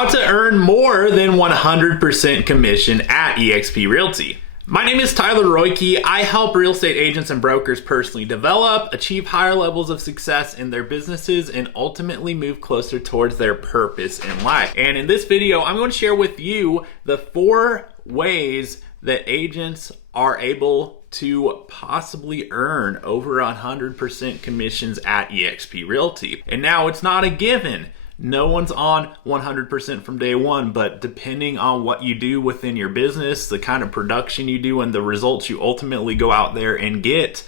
How to earn more than 100% commission at eXp Realty. My name is Tyler Roicki. I help real estate agents and brokers personally develop, achieve higher levels of success in their businesses, and ultimately move closer towards their purpose in life. And in this video, I'm going to share with you the 4 ways that agents are able to possibly earn over 100% commissions at eXp Realty. And now it's not a given. No one's on 100% from day one, but depending on what you do within your business, the kind of production you do, and the results you ultimately go out there and get,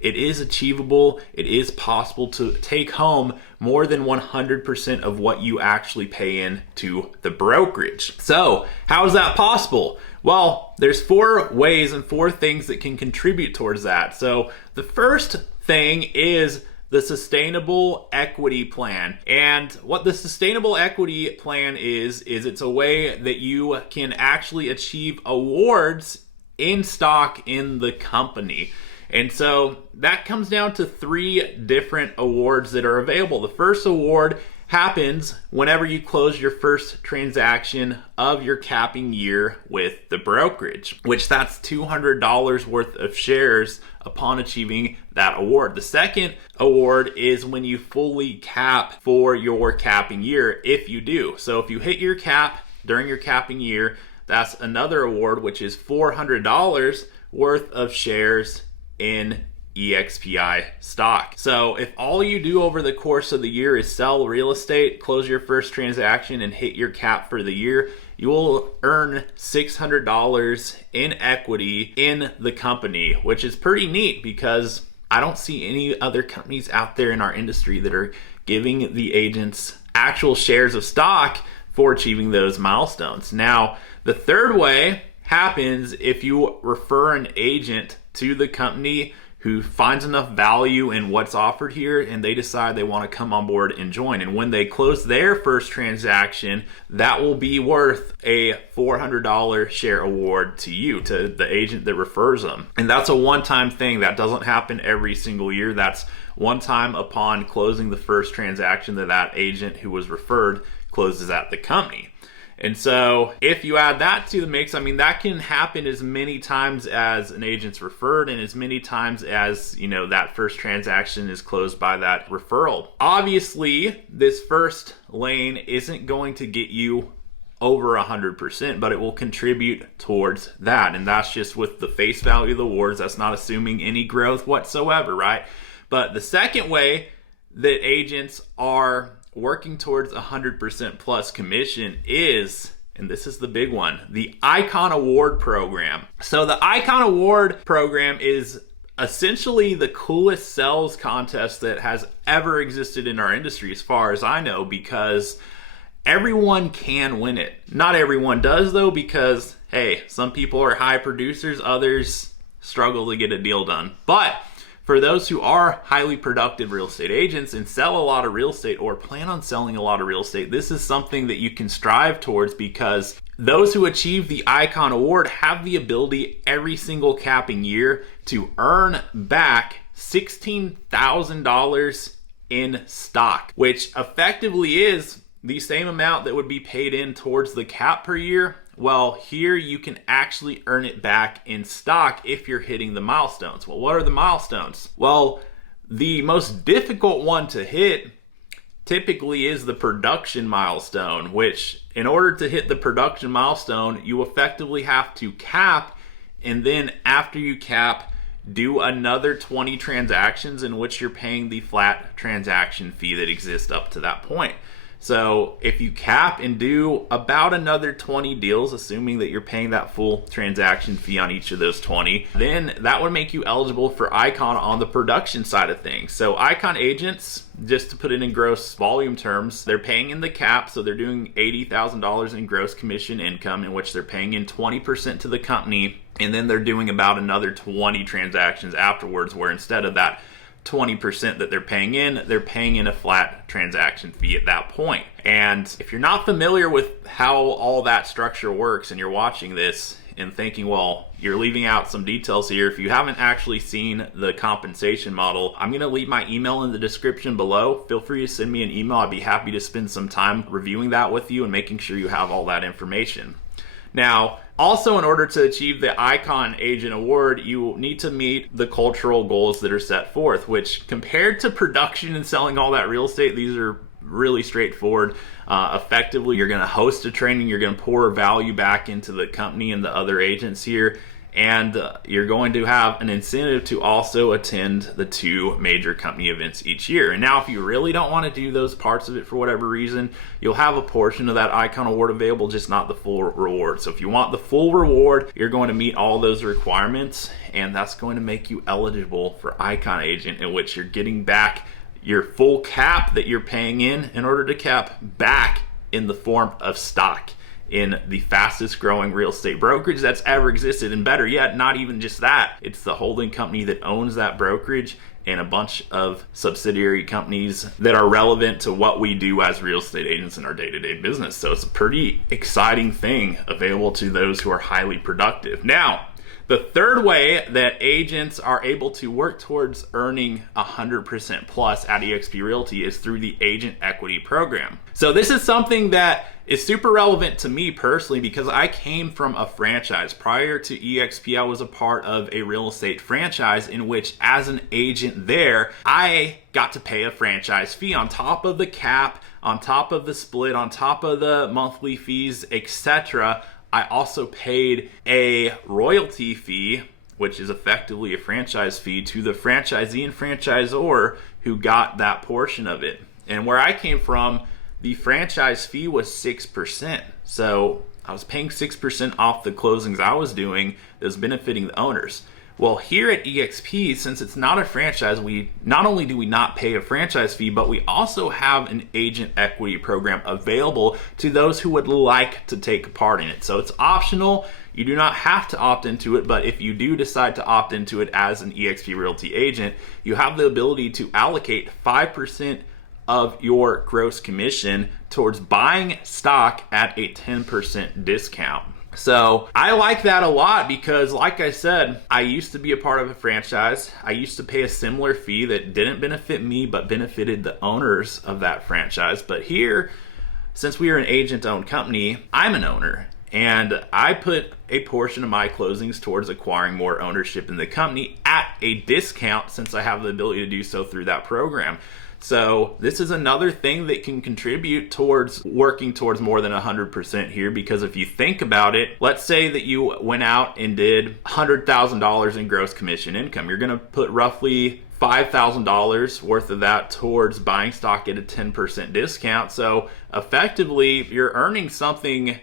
it is achievable. It is possible to take home more than 100% of what you actually pay in to the brokerage. So how is that possible? Well, there's 4 ways and 4 things that can contribute towards that. So the first thing is the sustainable equity plan. And what the sustainable equity plan is it's a way that you can actually achieve awards in stock in the company. And so that comes down to 3 different awards that are available. The first award happens whenever you close your first transaction of your capping year with the brokerage, which that's $200 worth of shares upon achieving that award. The second award is when you fully cap for your capping year, if you do. So if you hit your cap during your capping year, that's another award, which is $400 worth of shares in EXPI stock. So if all you do over the course of the year is sell real estate, close your first transaction, and hit your cap for the year, you will earn $600 in equity in the company, which is pretty neat because I don't see any other companies out there in our industry that are giving the agents actual shares of stock for achieving those milestones. Now, the third way happens if you refer an agent to the company who finds enough value in what's offered here and they decide they want to come on board and join. And when they close their first transaction, that will be worth a $400 share award to you, to the agent that refers them. And that's a one-time thing. That doesn't happen every single year. That's one time upon closing the first transaction that agent who was referred closes at the company. And so if you add that to the mix, I mean, that can happen as many times as an agent's referred and as many times as, you know, that first transaction is closed by that referral. Obviously, this first lane isn't going to get you over 100%, but it will contribute towards that. And that's just with the face value of the awards. That's not assuming any growth whatsoever, right? But the second way that agents are working towards 100% plus commission is, and this is the big one, the Icon Award Program. So the Icon Award Program is essentially the coolest sales contest that has ever existed in our industry, as far as I know, because everyone can win it. Not everyone does, though, because, hey, some people are high producers, others struggle to get a deal done. But for those who are highly productive real estate agents and sell a lot of real estate or plan on selling a lot of real estate, this is something that you can strive towards, because those who achieve the Icon Award have the ability every single capping year to earn back $16,000 in stock, which effectively is the same amount that would be paid in towards the cap per year. Well, here you can actually earn it back in stock if you're hitting the milestones. Well, what are the milestones? Well, the most difficult one to hit typically is the production milestone, which in order to hit the production milestone, you effectively have to cap, and then after you cap, do another 20 transactions in which you're paying the flat transaction fee that exists up to that point. So if you cap and do about another 20 deals, assuming that you're paying that full transaction fee on each of those 20, then that would make you eligible for Icon on the production side of things. So Icon agents, just to put it in gross volume terms, they're paying in the cap, so they're doing $80,000 in gross commission income, in which they're paying in 20% to the company, and then they're doing about another 20 transactions afterwards, where instead of that 20% that they're paying in a flat transaction fee at that point. And if you're not familiar with how all that structure works and you're watching this and thinking, well, you're leaving out some details here. If you haven't actually seen the compensation model, I'm going to leave my email in the description below. Feel free to send me an email. I'd be happy to spend some time reviewing that with you and making sure you have all that information. Now, also, in order to achieve the Icon Agent Award, you need to meet the cultural goals that are set forth, which compared to production and selling all that real estate, these are really straightforward. Effectively, you're going to host a training, you're going to pour value back into the company and the other agents here, and you're going to have an incentive to also attend the 2 major company events each year. And now, if you really don't want to do those parts of it for whatever reason, you'll have a portion of that Icon Award available, just not the full reward. So if you want the full reward, you're going to meet all those requirements, and that's going to make you eligible for Icon Agent, in which you're getting back your full cap that you're paying in order to cap back in the form of stock in the fastest growing real estate brokerage that's ever existed. And better yet, not even just that, it's the holding company that owns that brokerage and a bunch of subsidiary companies that are relevant to what we do as real estate agents in our day-to-day business. So it's a pretty exciting thing available to those who are highly productive. Now, the third way that agents are able to work towards earning 100% plus at eXp Realty is through the Agent Equity Program. So this is something that is super relevant to me personally because I came from a franchise. Prior to eXp, I was a part of a real estate franchise in which, as an agent there, I got to pay a franchise fee on top of the cap, on top of the split, on top of the monthly fees, etc. I also paid a royalty fee, which is effectively a franchise fee, to the franchisee and franchisor who got that portion of it. And where I came from, the franchise fee was 6%. So I was paying 6% off the closings I was doing that was benefiting the owners. Well, here at eXp, since it's not a franchise, we not only do we not pay a franchise fee, but we also have an agent equity program available to those who would like to take part in it. So it's optional. You do not have to opt into it, but if you do decide to opt into it as an eXp Realty agent, you have the ability to allocate 5% of your gross commission towards buying stock at a 10% discount. So I like that a lot because, like I said, I used to be a part of a franchise. I used to pay a similar fee that didn't benefit me but benefited the owners of that franchise. But here, since we are an agent-owned company, I'm an owner. And I put a portion of my closings towards acquiring more ownership in the company at a discount, since I have the ability to do so through that program. So this is another thing that can contribute towards working towards more than 100% here, because if you think about it, let's say that you went out and did $100,000 in gross commission income. You're going to put roughly $5,000 worth of that towards buying stock at a 10% discount. So effectively, you're earning something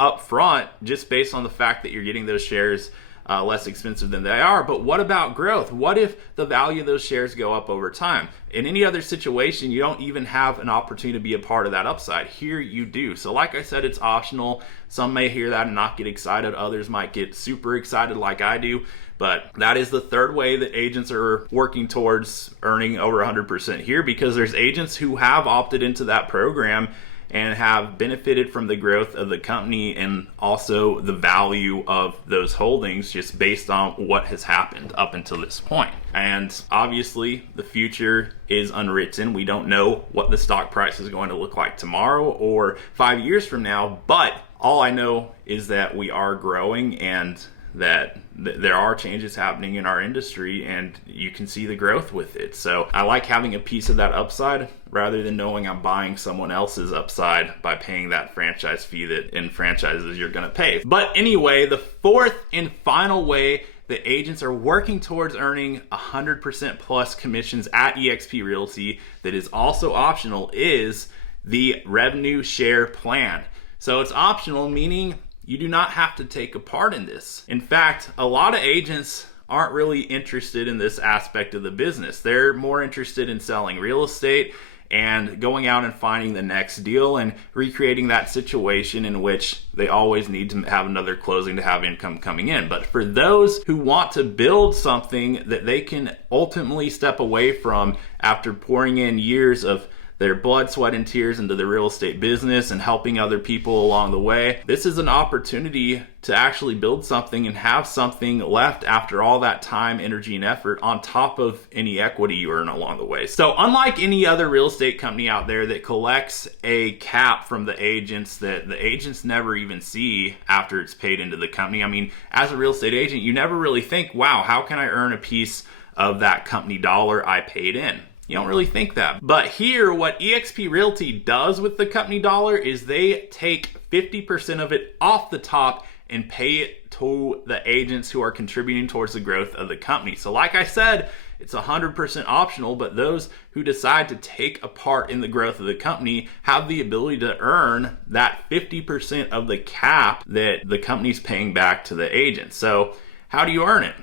up front just based on the fact that you're getting those shares less expensive than they are. But what about growth? What if the value of those shares go up over time? In any other situation, you don't even have an opportunity to be a part of that upside. Here you do. So like I said, it's optional. Some may hear that and not get excited. Others might get super excited like I do. But that is the third way that agents are working towards earning over 100% here, because there's agents who have opted into that program and have benefited from the growth of the company and also the value of those holdings just based on what has happened up until this point. And obviously the future is unwritten. We don't know what the stock price is going to look like tomorrow or 5 years from now, but all I know is that we are growing and that there are changes happening in our industry, and you can see the growth with it. So I like having a piece of that upside rather than knowing I'm buying someone else's upside by paying that franchise fee that in franchises you're going to pay. But anyway, the fourth and final way that agents are working towards earning 100% plus commissions at eXp Realty that is also optional is the revenue share plan. So it's optional, meaning you do not have to take a part in this. In fact, a lot of agents aren't really interested in this aspect of the business. They're more interested in selling real estate and going out and finding the next deal and recreating that situation in which they always need to have another closing to have income coming in. But for those who want to build something that they can ultimately step away from after pouring in years of their blood, sweat, and tears into the real estate business and helping other people along the way. This is an opportunity to actually build something and have something left after all that time, energy, and effort on top of any equity you earn along the way. So unlike any other real estate company out there that collects a cap from the agents that the agents never even see after it's paid into the company, I mean, as a real estate agent, you never really think, wow, how can I earn a piece of that company dollar I paid in? You don't really think that. But here, what eXp Realty does with the company dollar is they take 50% of it off the top and pay it to the agents who are contributing towards the growth of the company. So like I said, it's 100% optional, but those who decide to take a part in the growth of the company have the ability to earn that 50% of the cap that the company's paying back to the agents. So how do you earn it?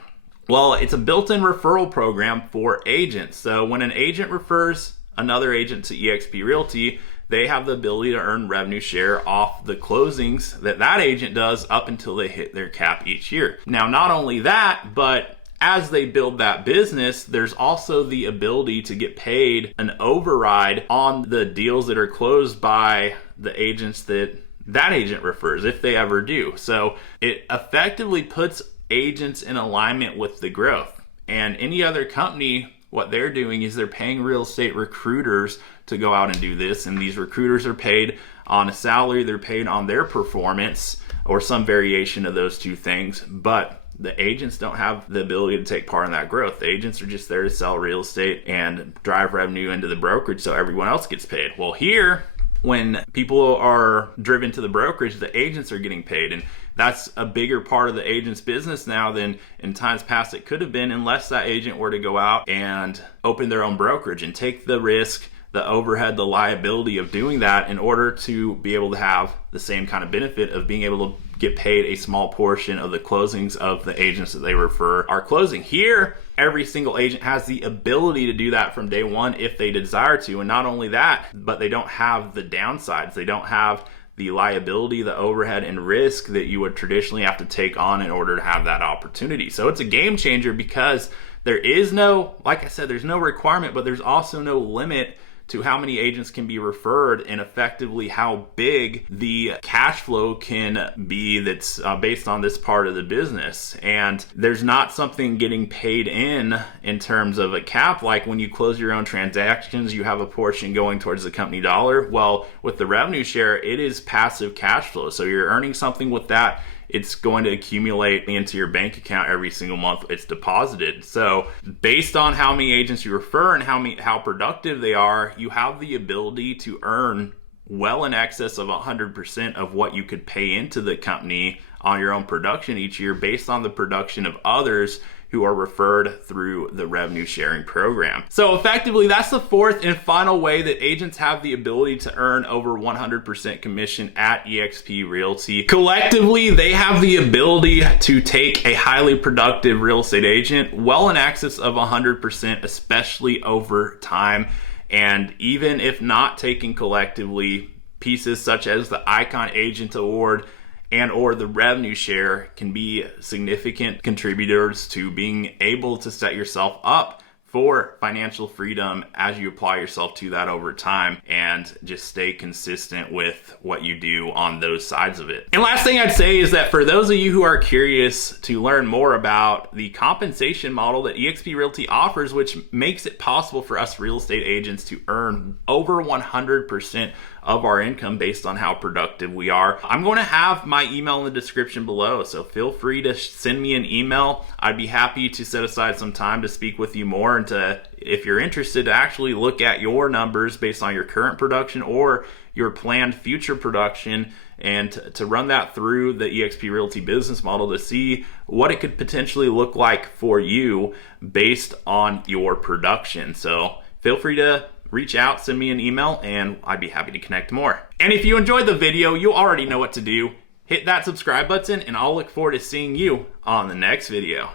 Well, it's a built-in referral program for agents. So when an agent refers another agent to eXp Realty, they have the ability to earn revenue share off the closings that that agent does up until they hit their cap each year. Now, not only that, but as they build that business, there's also the ability to get paid an override on the deals that are closed by the agents that that agent refers, if they ever do. So it effectively puts agents in alignment with the growth. And any other company, what they're doing is they're paying real estate recruiters to go out and do this, and these recruiters are paid on a salary, they're paid on their performance or some variation of those two things, but the agents don't have the ability to take part in that growth. The agents are just there to sell real estate and drive revenue into the brokerage so everyone else gets paid. Well, here, when people are driven to the brokerage, the agents are getting paid, and that's a bigger part of the agent's business now than in times past it could have been, unless that agent were to go out and open their own brokerage and take the risk, the overhead, the liability of doing that in order to be able to have the same kind of benefit of being able to get paid a small portion of the closings of the agents that they refer are closing. Here, every single agent has the ability to do that from day one if they desire to. And not only that, but they don't have the downsides. They don't have the liability, the overhead, and risk that you would traditionally have to take on in order to have that opportunity. So it's a game changer because there is no, like I said, there's no requirement, but there's also no limit to how many agents can be referred and effectively how big the cash flow can be that's based on this part of the business. And there's not something getting paid in terms of a cap, like when you close your own transactions, you have a portion going towards the company dollar. Well, with the revenue share, it is passive cash flow. So you're earning something with that. It's going to accumulate into your bank account every single month it's deposited. So based on how many agents you refer and how productive they are, you have the ability to earn well in excess of 100% of what you could pay into the company on your own production each year based on the production of others who are referred through the revenue sharing program. So effectively, that's the fourth and final way that agents have the ability to earn over 100% commission at eXp Realty. Collectively, they have the ability to take a highly productive real estate agent well in excess of 100%, especially over time. And even if not taken collectively, pieces such as the Icon Agent Award and or the revenue share can be significant contributors to being able to set yourself up for financial freedom as you apply yourself to that over time and just stay consistent with what you do on those sides of it. And last thing I'd say is that for those of you who are curious to learn more about the compensation model that eXp Realty offers, which makes it possible for us real estate agents to earn over 100% of our income based on how productive we are, I'm going to have my email in the description below, so feel free to send me an email. I'd be happy to set aside some time to speak with you more and to, if you're interested, to actually look at your numbers based on your current production or your planned future production and to run that through the eXp Realty business model to see what it could potentially look like for you based on your production. So feel free to reach out, send me an email, and I'd be happy to connect more. And if you enjoyed the video, you already know what to do. Hit that subscribe button, and I'll look forward to seeing you on the next video.